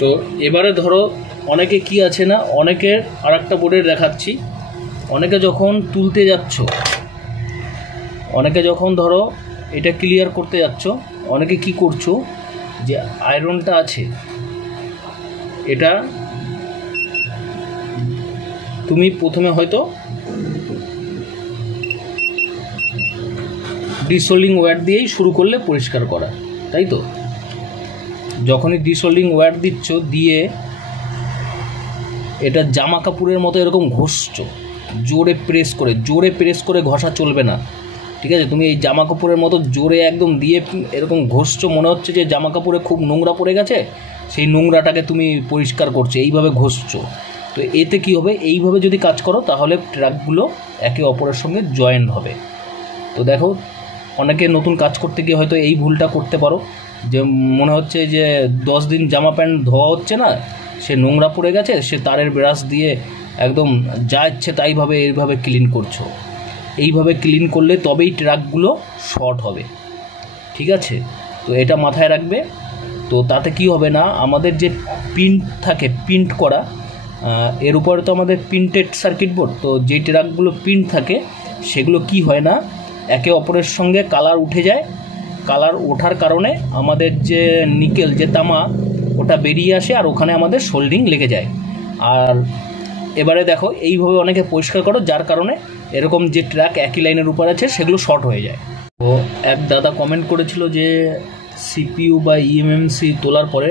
তো এবারে ধরো অনেকে কি আছে না, অনেকের আর একটা বোর্ডে দেখাচ্ছি, অনেকে যখন তুলতে যাচ্ছ, অনেকে যখন ধরো এটা ক্লিয়ার করতে যাচ্ছ, অনেকে কি করছো, যে আয়রনটা আছে এটা তুমি প্রথমে হয়তো ডিসোল্ডিং ওয়্যার দিয়েই শুরু করলে পরিষ্কার করা, তাই তো? যখনই ডিসোল্ডিং ওয়্যার দিচ্ছ, দিয়ে এটা জামা কাপড়ের মতো এরকম ঘষছো, জোরে প্রেস করে ঘষা চলবে না, ঠিক আছে? তুমি এই জামা কাপড়ের মতো জোরে একদম দিয়ে এরকম ঘষছো, মনে হচ্ছে যে জামা কাপড়ে খুব নোংরা পড়ে গেছে, সেই নোংরাটাকে তুমি পরিষ্কার করছো, এইভাবে ঘষছো। তো এতে কি হবে, এইভাবে যদি কাজ করো তাহলে ট্র্যাকগুলো একে অপরের সঙ্গে জয়েন হবে। তো দেখো, অনেকে নতুন কাজ করতে গিয়ে হয়তো এই ভুলটা করতে পারো, যে মনে হচ্ছে যে 10 দিন জামা প্যান্ট ধোয়া হচ্ছে না, সে নোংরা পড়ে গেছে, সে তারের ব্রাশ দিয়ে একদম যা ইচ্ছে তাইভাবে এইভাবে ক্লিন করছো। এইভাবে ক্লিন করলে তবেই ট্র্যাকগুলো শর্ট হবে, ঠিক আছে? তো এটা মাথায় রাখবে। তো তাতে কি হবে না, আমাদের যে প্রিন্ট থাকে, প্রিন্ট করা, এর উপরে তো আমাদের প্রিন্টেড সার্কিট বোর্ড, তো যেই ট্র্যাকগুলো প্রিন্ট থাকে সেগুলো কি হয় না, একে অপরের সঙ্গে কালার উঠে যায়। কালার ওঠার কারণে আমাদের যে নিকেল, যে তামা, ওটা বেরিয়ে আসে, আর ওখানে আমাদের সোল্ডিং লেগে যায়। আর এবারে দেখো, এইভাবে অনেকে পরিষ্কার করো, যার কারণে এরকম যে ট্র্যাক একই লাইনের উপর আছে সেগুলো শর্ট হয়ে যায়। তো এক দাদা কমেন্ট করেছিল যে সিপিইউ বা ইএমএমসি তোলার পরে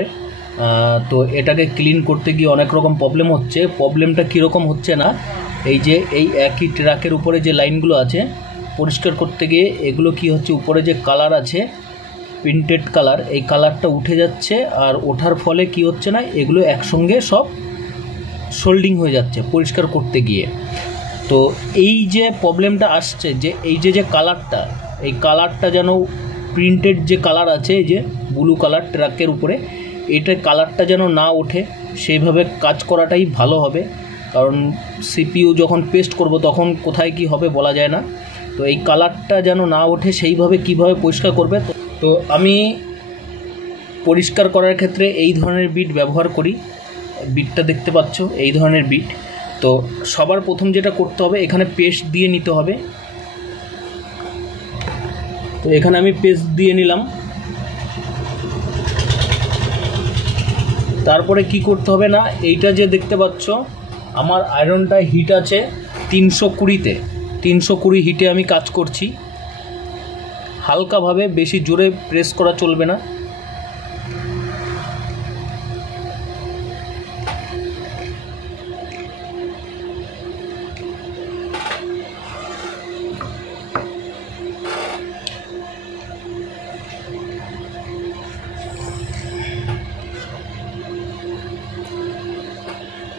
তো এটাকে ক্লিন করতে গিয়ে অনেক রকম প্রবলেম হচ্ছে। প্রবলেমটা কীরকম হচ্ছে না, এই যে এই একই ট্র্যাকের উপরে যে লাইনগুলো আছে, পরিষ্কার করতে গিয়ে এগুলো কি হচ্ছে, উপরে যে কালার আছে প্রিন্টেড কালার, এই কালারটা উঠে যাচ্ছে, আর ওঠার ফলে কি হচ্ছে না, এগুলো একসঙ্গে সব সোল্ডিং হয়ে যাচ্ছে পরিষ্কার করতে গিয়ে। তো এই যে প্রবলেমটা আসছে, যে এই যে কালারটা, এই কালারটা যেন প্রিন্টেড যে কালার আছে, এই যে ব্লু কালার ট্র্যাকের উপরে, এটা কালারটা যেন না ওঠে, সেইভাবে কাজ করাটাই ভালো হবে। কারণ সিপিইউ যখন পেস্ট করব তখন কোথায় কি হবে বলা যায় না। তো এই কালারটা যেন না ওঠে, সেইভাবে কিভাবে পরিষ্কার করবে। তো আমি পরিষ্কার করার ক্ষেত্রে এই ধরনের বিট ব্যবহার করি। বিটটা দেখতে পাচ্ছ, এই ধরনের বিট। তো সবার প্রথম যেটা করতে হবে, এখানে পেস্ট দিয়ে নিতে হবে। তো এখানে আমি পেস্ট দিয়ে নিলাম। তারপরে কি করতে হবে না, এইটা যে দেখতে পাচ্ছ, আমার আয়রনটা হিট আছে 320-তে, 320 হিটে আমি কাজ করছি। হালকাভাবে, বেশি জোরে প্রেস করা চলবে না।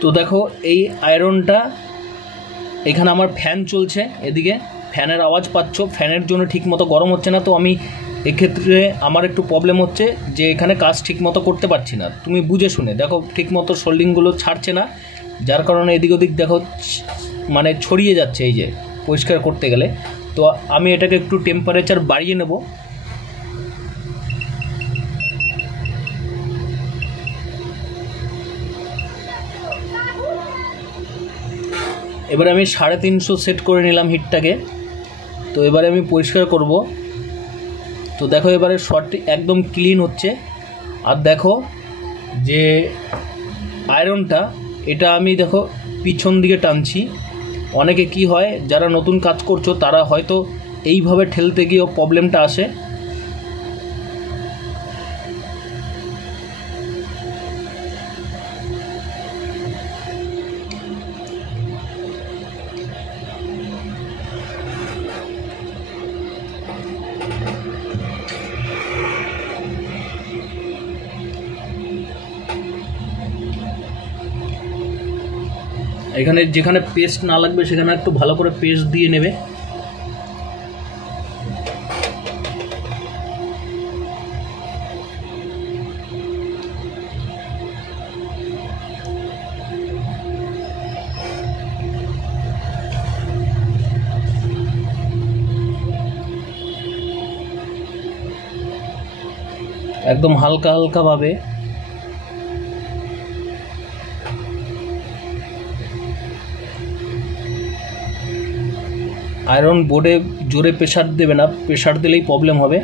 তো দেখো, এই আয়রনটা, এখানে আমার ফ্যান চলছে, এদিকে ফ্যানের আওয়াজ পাচ্ছ, ফ্যানের জন্য ঠিকমতো গরম হচ্ছে না। তো আমি এক্ষেত্রে আমার একটু প্রবলেম হচ্ছে যে এখানে কাজ ঠিকমতো করতে পারছি না। তুমি বুঝে শুনে দেখো, ঠিকমতো সোল্ডিংগুলো ছাড়ছে না, যার কারণে এদিক ওদিক দেখো মানে ছড়িয়ে যাচ্ছে এই যে পরিষ্কার করতে গেলে। তো আমি এটাকে একটু টেম্পারেচার বাড়িয়ে নেব। এবারে আমি 350 সেট করে নিলাম হিটটাকে। তো এবারে আমি পরিষ্কার করব। তো দেখো, এবারে শর্টটি একদম ক্লিন হচ্ছে। আর দেখো যে আয়রনটা, এটা আমি দেখো পিছন দিকে টানছি। অনেকে কি হয়, যারা নতুন কাজ করছো তারা হয়তো এইভাবে ঠেলতে গিয়েও প্রবলেমটা আসে। এখানে যেখানে পেস্ট না লাগবে সেখানে একটু ভালো করে পেস্ট দিয়ে নেবে। একদম হালকা হালকা ভাবে আয়রন বোর্ডে জোরে প্রেশার দেবে না, প্রেশার দিলেই প্রবলেম হবে।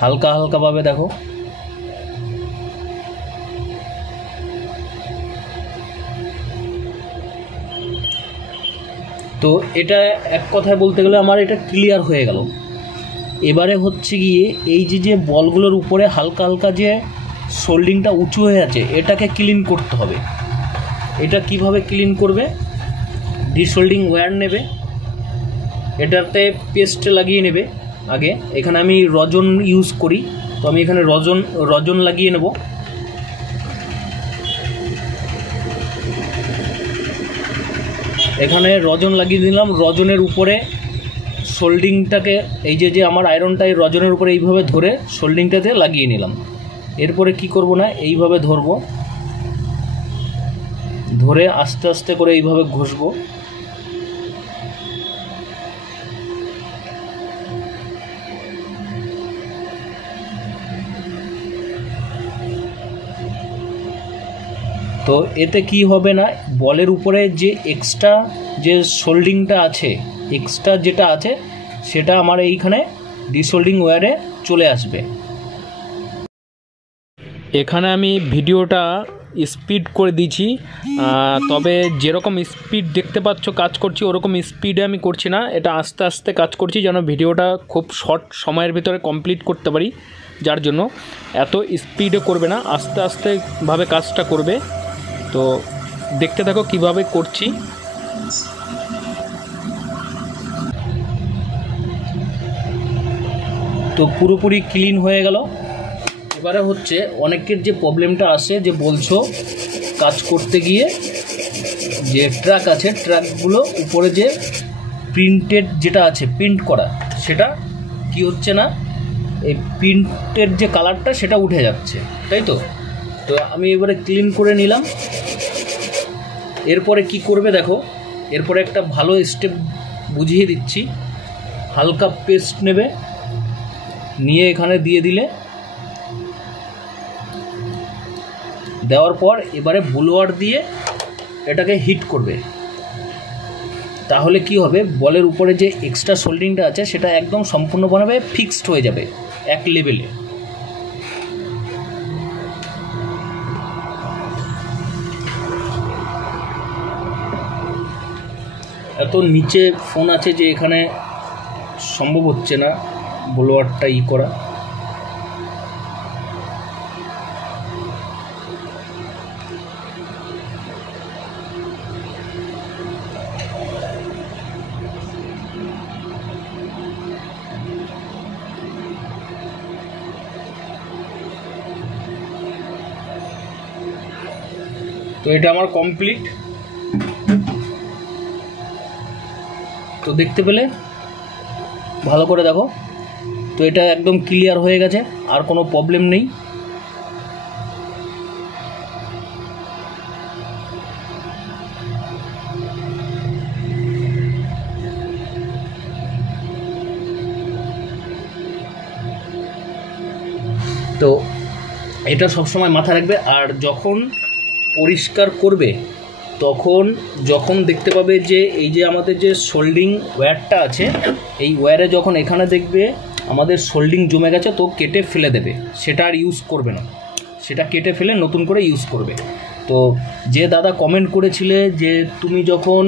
হালকা হালকাভাবে দেখো। তো এটা এক কথায় বলতে গেলে আমার এটা ক্লিয়ার হয়ে গেল। এবারে হচ্ছে গিয়ে এই যে বলগুলোর উপরে হালকা হালকা যে সোল্ডিংটা উঁচু হয়ে আছে, এটাকে ক্লিন করতে হবে। এটা কিভাবে ক্লিন করবে? ডিসোল্ডিং ওয়্যার নেবে, এটাতে পেস্ট লাগিয়ে নেবে আগে। এখানে আমি রজন ইউজ করি, তো আমি এখানে রজন লাগিয়ে নেব। এখানে রজন লাগিয়ে দিলাম। রজনের উপরে সোল্ডিংটাকে, এই যে আমার আয়রনটা এই রজনের উপরে এইভাবে ধরে সোল্ডিংটাতে লাগিয়ে নিলাম। এরপরে কি করব না, এইভাবে ধরবো, ধরে আস্তে আস্তে করে এইভাবে ঘষবো। তো এতে কি হবে না, বলের উপরে যে এক্সট্রা যে সোল্ডিংটা আছে, এক্সট্রা যেটা আছে সেটা আমার এইখানে ডিসোল্ডিং ওয়্যারে চলে আসবে। এখানে আমি ভিডিওটা স্পিড করে দিয়েছি, তবে যেরকম স্পিড দেখতে পাচ্ছ কাজ করছি ওরকম স্পিডে আমি করছি না। এটা আস্তে আস্তে কাজ করছি যেন ভিডিওটা খুব শর্ট সময়ের ভিতরে কমপ্লিট করতে পারি। যার জন্য এত স্পিডে করবে না, আস্তে আস্তেভাবে কাজটা করবে। তো দেখতে থাকো কিভাবে করছি। তো পুরোপুরি ক্লিন হয়ে গেল। এবারে হচ্ছে অনেকের যে প্রবলেমটা আসে, যে বলছো কাজ করতে গিয়ে যে ট্র্যাক আছে, ট্র্যাকগুলো উপরে যে প্রিন্টেড যেটা আছে, প্রিন্ট করা, সেটা কি হচ্ছে না, এই প্রিন্টের যে কালারটা সেটা উঠে যাচ্ছে, তাই তো? তো আমি এবারে ক্লিন করে নিলাম। এরপরে কি করবে দেখো, এরপরে একটা ভালো স্টেপ বুঝিয়ে দিচ্ছি। হালকা পেস্ট নেবে, নিয়ে এখানে দিয়ে দিলে, দেওয়ার পর এবারে ব্লোয়ার দিয়ে এটাকে হিট করবে। তাহলে কি হবে, বলের উপরে যে এক্সট্রা সোল্ডিংটা আছে সেটা একদম সম্পূর্ণভাবে ফিক্সড হয়ে যাবে এক লেভেলে। এত নিচে ফোন আছে যে এখানে সম্ভব হচ্ছে না ব্লোয়ারটা করা। তো এটা আমার কমপ্লিট। তো দেখতে পেলে, ভালো করে দেখো। তো এটা একদম ক্লিয়ার হয়ে গেছে, আর কোনো প্রবলেম নেই। তো এটা সবসময় মাথায় রাখবে। আর যখন পরিষ্কার করবে, তখন যখন দেখতে পাবে যে এই যে আমাদের যে সোল্ডিং ওয়্যারটা আছে, এই ওয়্যারে যখন এখানে দেখবে আমাদের সোল্ডিং জমে গেছে, তো কেটে ফেলে দেবে, সেটা আর ইউজ করবে না, সেটা কেটে ফেলে নতুন করে ইউজ করবে। তো যে দাদা কমেন্ট করেছিলে যে তুমি যখন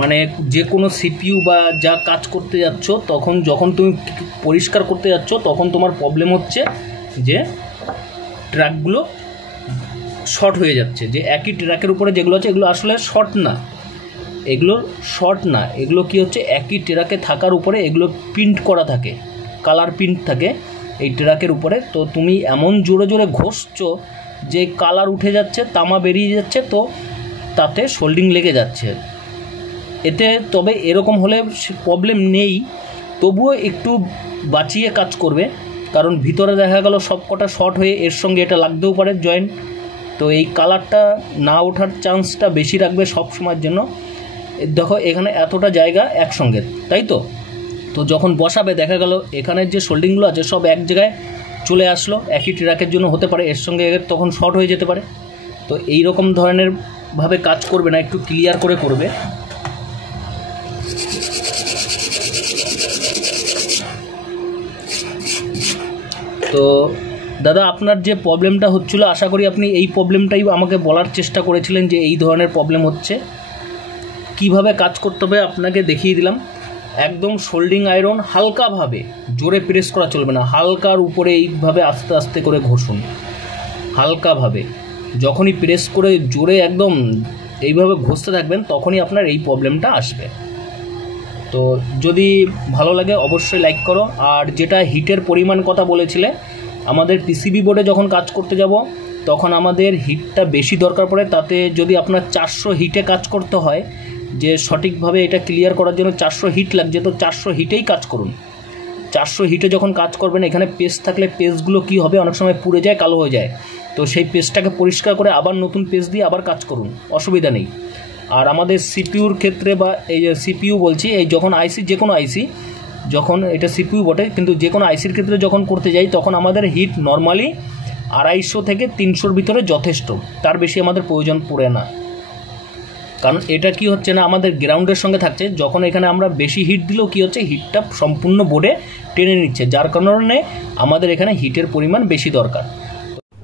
মানে যে কোনো সিপিইউ বা যা কাজ করতে যাচ্ছ, তখন যখন তুমি পরিষ্কার করতে যাচ্ছ তখন তোমার প্রবলেম হচ্ছে যে ট্র্যাকগুলো শর্ট হয়ে যাচ্ছে, যে একই ট্র্যাকের উপরে যেগুলো আছে এগুলো আসলে শর্ট না, এগুলো শর্ট না, এগুলো কি হচ্ছে একই ট্র্যাকে থাকার উপরে এগুলো প্রিন্ট করা থাকে, কালার প্রিন্ট থাকে এই ট্র্যাকের উপরে। তো তুমি এমন জোরে জোরে ঘষছো যে কালার উঠে যাচ্ছে, তামা বেরিয়ে যাচ্ছে, তো তাতে সোল্ডিং লেগে যাচ্ছে এতে। তবে এরকম হলে প্রবলেম নেই, তবুও একটু বাঁচিয়ে কাজ করবে, কারণ ভিতরে দেখা গেল সব কটা শর্ট হয়ে এর সঙ্গে এটা লাগতেও পারে জয়েন্ট। তো এই কালারটা না ওঠার চান্সটা বেশি রাখবে সব সময়ের জন্য। দেখো এখানে এতটা জায়গা একসঙ্গে, তাই তো? তো যখন বসাবে দেখা গেল এখানের যে সোল্ডিংগুলো আছে সব এক জায়গায় চলে আসলো, একই ট্র্যাকের জন্য হতে পারে, এর সঙ্গে তখন শর্ট হয়ে যেতে পারে। তো এই রকম ধরনের ভাবে কাজ করবে না, একটু ক্লিয়ার করে করবে। তো দাদা, আপনার যে প্রবলেমটা হচ্ছিলো, আশা করি আপনি এই প্রবলেমটাই আমাকে বলার চেষ্টা করেছিলেন যে এই ধরনের প্রবলেম হচ্ছে। কিভাবে কাজ করতে হবে আপনাকে দেখিয়ে দিলাম। একদম সোল্ডিং আয়রন হালকাভাবে, জোরে প্রেস করা চলবে না, হালকার উপরে এইভাবে আস্তে আস্তে করে ঘষুন, হালকাভাবে। যখনই প্রেস করে জোরে একদম এইভাবে ঘষতে থাকবেন তখনই আপনার এই প্রবলেমটা আসবে। তো যদি ভালো লাগে অবশ্যই লাইক করো। আর যেটা হিটের পরিমাণ কথা বলেছিলে, আমাদের পিসিবি বোর্ডে যখন কাজ করতে যাব তখন আমাদের হিটটা বেশি দরকার পড়ে। তাতে যদি আপনার 400 হিটে কাজ করতে হয়, যে সঠিকভাবে এটা ক্লিয়ার করার জন্য 400 হিট লাগছে, তো 400 হিটেই কাজ করুন। 400 হিটে যখন কাজ করবেন, এখানে পেস্ট থাকলে পেস্টগুলো কি হবে, অনেক সময় পুড়ে যায়, কালো হয়ে যায়। তো সেই পেস্টটাকে পরিষ্কার করে আবার নতুন পেস্ট দিয়ে আবার কাজ করুন, অসুবিধা নেই। আর আমাদের সিপিইউর ক্ষেত্রে, বা এই যে সিপিইউ বলছি, এই যখন আইসি, যে কোনো আইসি, যখন এটা সিপিইউ বটে কিন্তু যে কোনো আইসির ক্ষেত্রে যখন করতে যাই তখন আমাদের হিট নর্মালি 250 থেকে 300-র ভিতরে যথেষ্ট, তার বেশি আমাদের প্রয়োজন পড়ে না। কারণ এটা কি হচ্ছে না, আমাদের গ্রাউন্ডের সঙ্গে থাকছে, যখন এখানে আমরা বেশি হিট দিলেও কি হচ্ছে, হিটটা সম্পূর্ণ বোর্ডে টেনে নিচ্ছে, যার কারণে আমাদের এখানে হিটের পরিমাণ বেশি দরকার।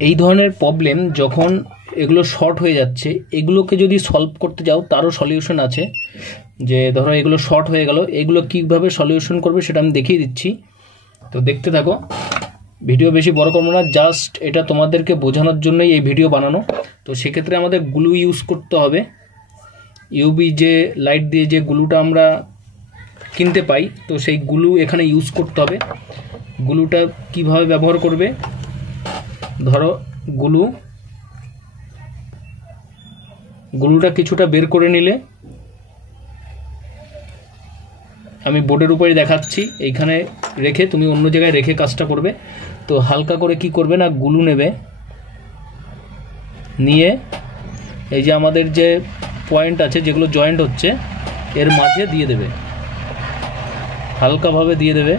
এই ধরনের প্রবলেম যখন এগুলো শর্ট হয়ে যাচ্ছে, এগুলোকে যদি সলভ করতে যাও তারও সলিউশন আছে। যে ধরো এগুলো শর্ট হয়ে গেল, এগুলো কীভাবে সলিউশন করবে সেটা আমি দেখিয়ে দিচ্ছি। তো দেখতে থাকো, ভিডিও বেশি বড় করবো না, জাস্ট এটা তোমাদেরকে বোঝানোর জন্যই এই ভিডিও বানানো। তো সেক্ষেত্রে আমাদের গ্লু ইউজ করতে হবে। ইউবি যে লাইট দিয়ে যে গ্লুটা আমরা কিনতে পাই, তো সেই গ্লু এখানে ইউজ করতে হবে। গ্লুটা কিভাবে ব্যবহার করবে, ধরো গ্লুটা কিছুটা বের করে নিলে, আমি বোর্ডের উপরে দেখাচ্ছি, এইখানে রেখে তুমি অন্য জায়গায় রেখে কাজটা করবে। তো হালকা করে কি করবে না, গ্লু নেবে, নিয়ে এই যে আমাদের যে পয়েন্ট আছে, যেগুলো জয়েন্ট হচ্ছে, এর মাঝে দিয়ে দেবে, হালকাভাবে দিয়ে দেবে।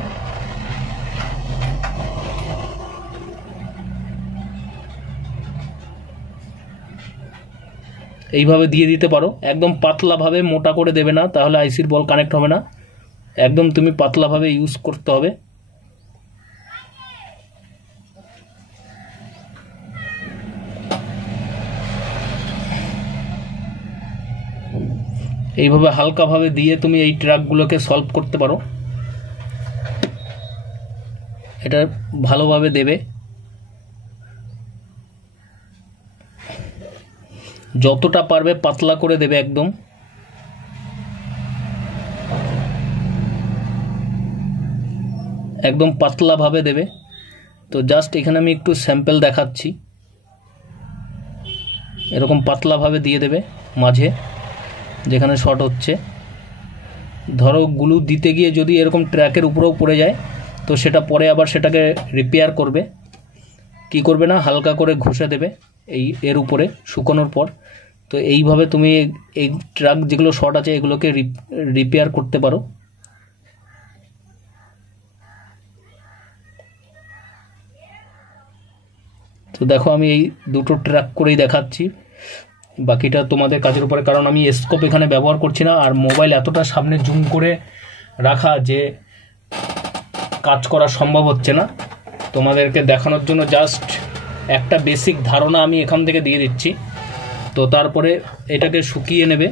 এইভাবে দিয়ে দিতে পারো, একদম পাতলাভাবে, মোটা করে দেবে না, তাহলে আইসির বল কানেক্ট হবে না। একদম তুমি পাতলাভাবে ইউজ করতে হবে। এইভাবে হালকাভাবে দিয়ে তুমি এই ট্র্যাকগুলোকে সলভ করতে পারো। এটা ভালোভাবে দেবে, যতটা পারবে পাতলা করে দেবে, একদম একদম পাতলাভাবে দেবে। তো জাস্ট এখানে আমি একটু স্যাম্পল দেখাচ্ছি, এরকম পাতলাভাবে দিয়ে দেবে মাঝে যেখানে শর্ট হচ্ছে। ধরো গ্লু দিতে গিয়ে যদি এরকম ট্র্যাকের উপরেও পড়ে যায়, তো সেটা পরে আবার সেটাকে রিপেয়ার করবে। কি করবে না, হালকা করে ঘষে দেবে এর উপরে শুকানোর পর। তো এইভাবে তুমি এই ট্র্যাক যেগুলো শর্ট আছে এগুলোকে রিপেয়ার করতে পারো। তো দেখো, আমি এই দুটো ট্র্যাক করেই দেখাচ্ছি, বাকিটা তোমাদের কাজের উপরে। কারণ আমি স্কোপ এখানে ব্যবহার করছি না, আর মোবাইল এতটা সামনে জুম করে রাখা যে কাজ করা সম্ভব হচ্ছে না। তোমাদেরকে দেখানোর জন্য জাস্ট একটা বেসিক ধারণা আমি এখান থেকে দিয়ে দিচ্ছি। তো তারপরে এটাকে শুকিয়ে নেবে।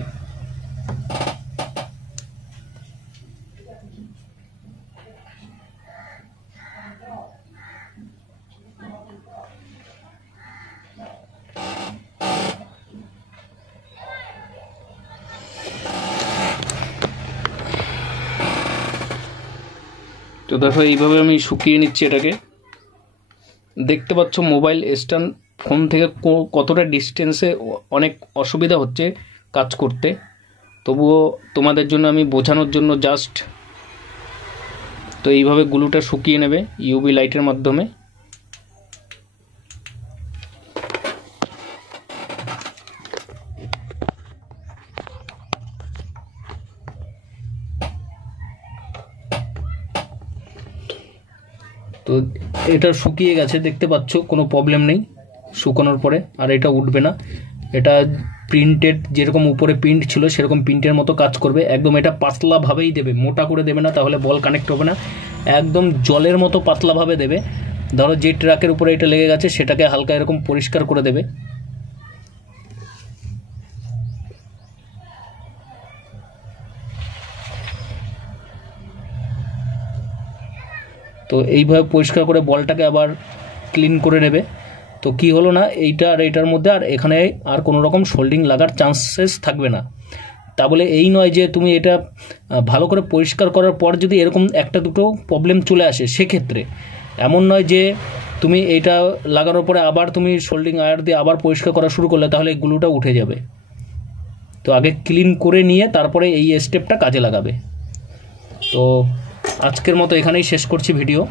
তো দেখো, এইভাবে আমি শুকিয়ে নিচ্ছি এটাকে। দেখতে পাচ্ছ মোবাইল স্ট্যান্ড ফোন থেকে কতটা ডিস্টেন্সে, অনেক অসুবিধা হচ্ছে কাজ করতে। তবুও তোমাদের জন্য আমি বোঝানোর জন্য জাস্ট, তো এইভাবে গ্লুটা শুকিয়ে নেবে ইউভি লাইটের মাধ্যমে। তো এটা শুকিয়ে গেছে, দেখতে পাচ্ছ, কোনো প্রবলেম নেই শুকানোর পরে, আর এটা উঠবে না। এটা প্রিন্টেড, যেরকম উপরে প্রিন্ট ছিল সেরকম প্রিন্টের মতো কাজ করবে। একদম এটা পাতলাভাবেই দেবে, মোটা করে দেবে না, তাহলে বল কানেক্ট হবে না। একদম জলের মতো পাতলাভাবে দেবে। ধরো যে ট্রাকের উপরে এটা লেগে গেছে সেটাকে হালকা এরকম পরিষ্কার করে দেবে। তো এইভাবে পরিষ্কার করে বলটাকে আবার ক্লিন করে নেবে। তো কি হলো না, এইটা আর এইটার মধ্যে আর এখানে আর কোনো রকম সোল্ডিং লাগার চান্সেস থাকবে না। তা বলে এই নয় যে তুমি এটা ভালো করে পরিষ্কার করার পর যদি এরকম একটা দুটো প্রবলেম চলে আসে, সেক্ষেত্রে এমন নয় যে তুমি এইটা লাগানোর পরে আবার তুমি সোল্ডিং আয়ার দিয়ে আবার পরিষ্কার করা শুরু করলে তাহলে এই গ্লুটা উঠে যাবে। তো আগে ক্লিন করে নিয়ে তারপরে এই স্টেপটা কাজে লাগাবে। তো আজকের মতো এখানেই শেষ করছি ভিডিও।